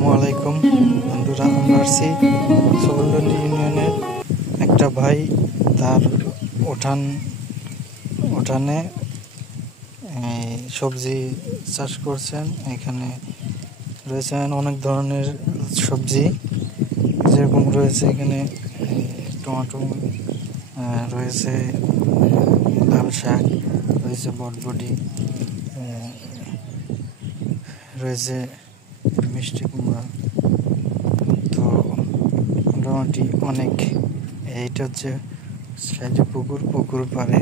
আসসালামু আলাইকুম বন্ধুরা, আমরা আসছি সবলডান্ডি ইউনিয়নের একটা ভাই তার উঠানে সবজি চাষ করছেন। এখানে রয়েছেন অনেক ধরনের সবজি, যেরকম রয়েছে এখানে টমেটো, রয়েছে লাল শাক, রয়েছে বটবটি, রয়েছে মিষ্টি কুমড়া। তো মোটামুটি অনেক, এইটা হচ্ছে সাইজে পুকুর পাড়ে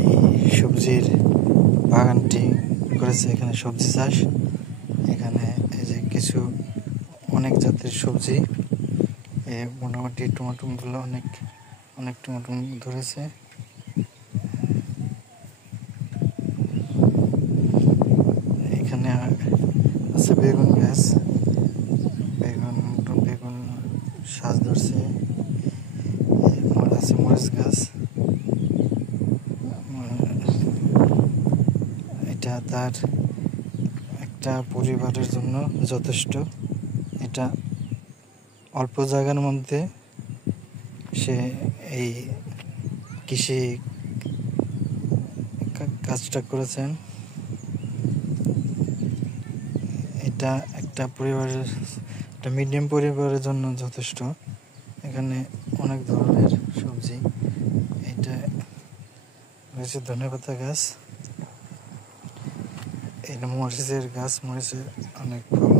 এই সবজির বাগানটি করেছে। এখানে সবজি চাষ, এখানে এই যে কিছু অনেক জাতের সবজি, মোটামুটি টমাটোগুলো অনেক টমাটো ধরেছে। এখানে আছে বেগুন গাছ, বেগুন সাজ ধরছে, আছে মরিচ গাছ। এটা তার একটা পরিবারের জন্য যথেষ্ট। এটা অল্প জায়গার মধ্যে সে এই কৃষি কাজটা করেছেন। এটা একটা মিডিয়াম পরিবারের জন্য যথেষ্ট। এখানে অনেক ধরনের সবজি, এটা রয়েছে ধনেপাতা গাছ, এটা মরিচের গাছ, মরিচের অনেক ফল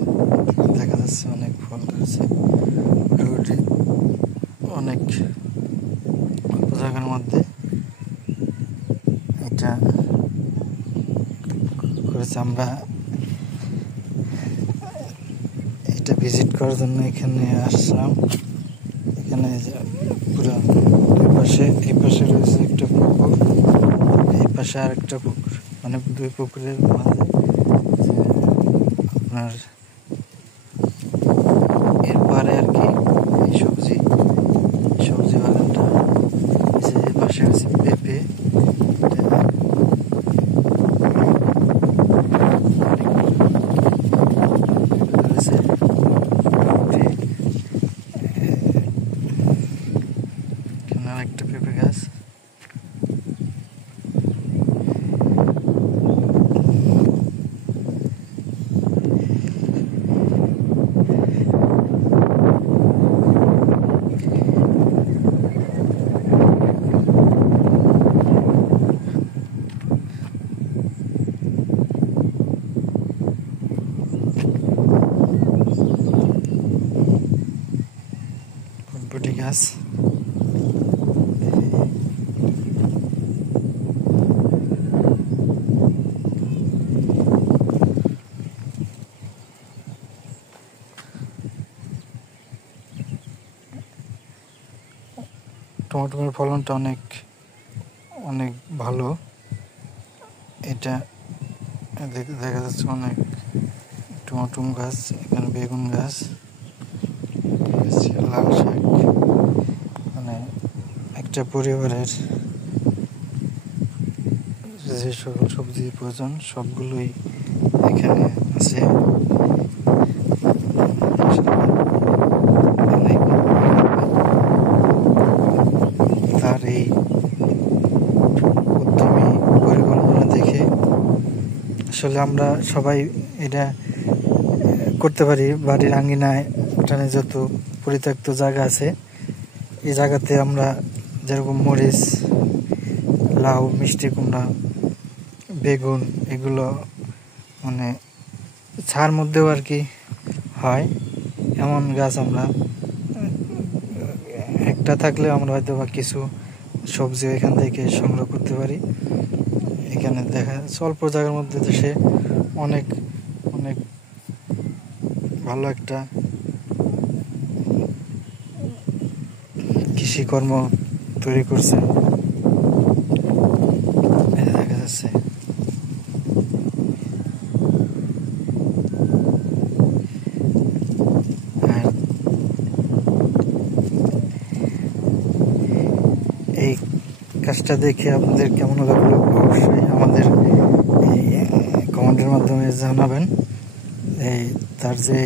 দেখা যাচ্ছে, অনেক ফল ধরেছে। মোটামুটি অনেক অল্প জায়গার মধ্যে এটা করেছে। আমরা এটা ভিজিট করার জন্য এখানে আসলাম। এখানে পুরো এই পাশে রয়েছে একটা পুকুর, এই পাশে আর একটা পুকুর, মানে দুই পুকুরের মাঝে আপনার এরপরে আর কি এই সবজি বাগানটা। এই পাশে আছে পেঁপে, একটা পেঁপে গাছ। বটবটি গাছ, টমেটোর ফলনটা অনেক ভালো। এটা দেখা যাচ্ছে অনেক টমেটো গাছ, এখানে বেগুন গাছ, লাল শাক। মানে একটা পরিবারের যে সকল সবজি প্রয়োজন সবগুলোই এখানে আছে। তার এই উদ্যমী পরিকল্পনা দেখে আসলে আমরা সবাই এটা করতে পারি। বাড়ির আঙ্গিনায় উঠানে যত পরিত্যক্ত জায়গা আছে, এই জায়গাতে আমরা যেরকম মরিচ, লাউ, মিষ্টি কুমড়া, বেগুন, এগুলো মানে ছার মধ্যেও আর কি হয় এমন গাছ আমরা একটা থাকলে আমরা হয়তো বা কিছু সবজি এখান থেকে সংগ্রহ করতে পারি। এখানে দেখা যাচ্ছে অল্প জায়গার মধ্যে সে অনেক ভালো একটা কৃষিকর্ম তৈরি করছে, দেখা যাচ্ছে। আর এই কাজটা দেখে আপনাদের কেমন লাগলো অবশ্যই আমাদের কমেন্টের মাধ্যমে জানাবেন। এই তার যে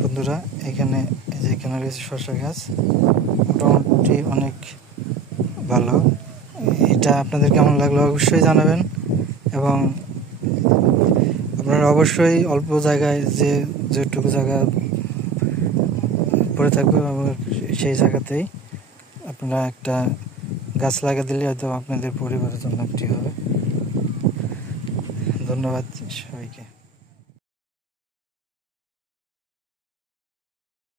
বন্ধুরা এখানে রয়েছে শসা গাছ, মোটামুটি অনেক ভালো। এটা আপনাদের কেমন লাগলো অবশ্যই জানাবেন, এবং আপনারা অবশ্যই অল্প জায়গায় যেটুকু জায়গা পড়ে থাকবে সেই জায়গাতেই আপনারা একটা গাছ লাগা দিলে হয়তো আপনাদের পরিবারের জন্য একটি হবে। ধন্যবাদ সবাইকে।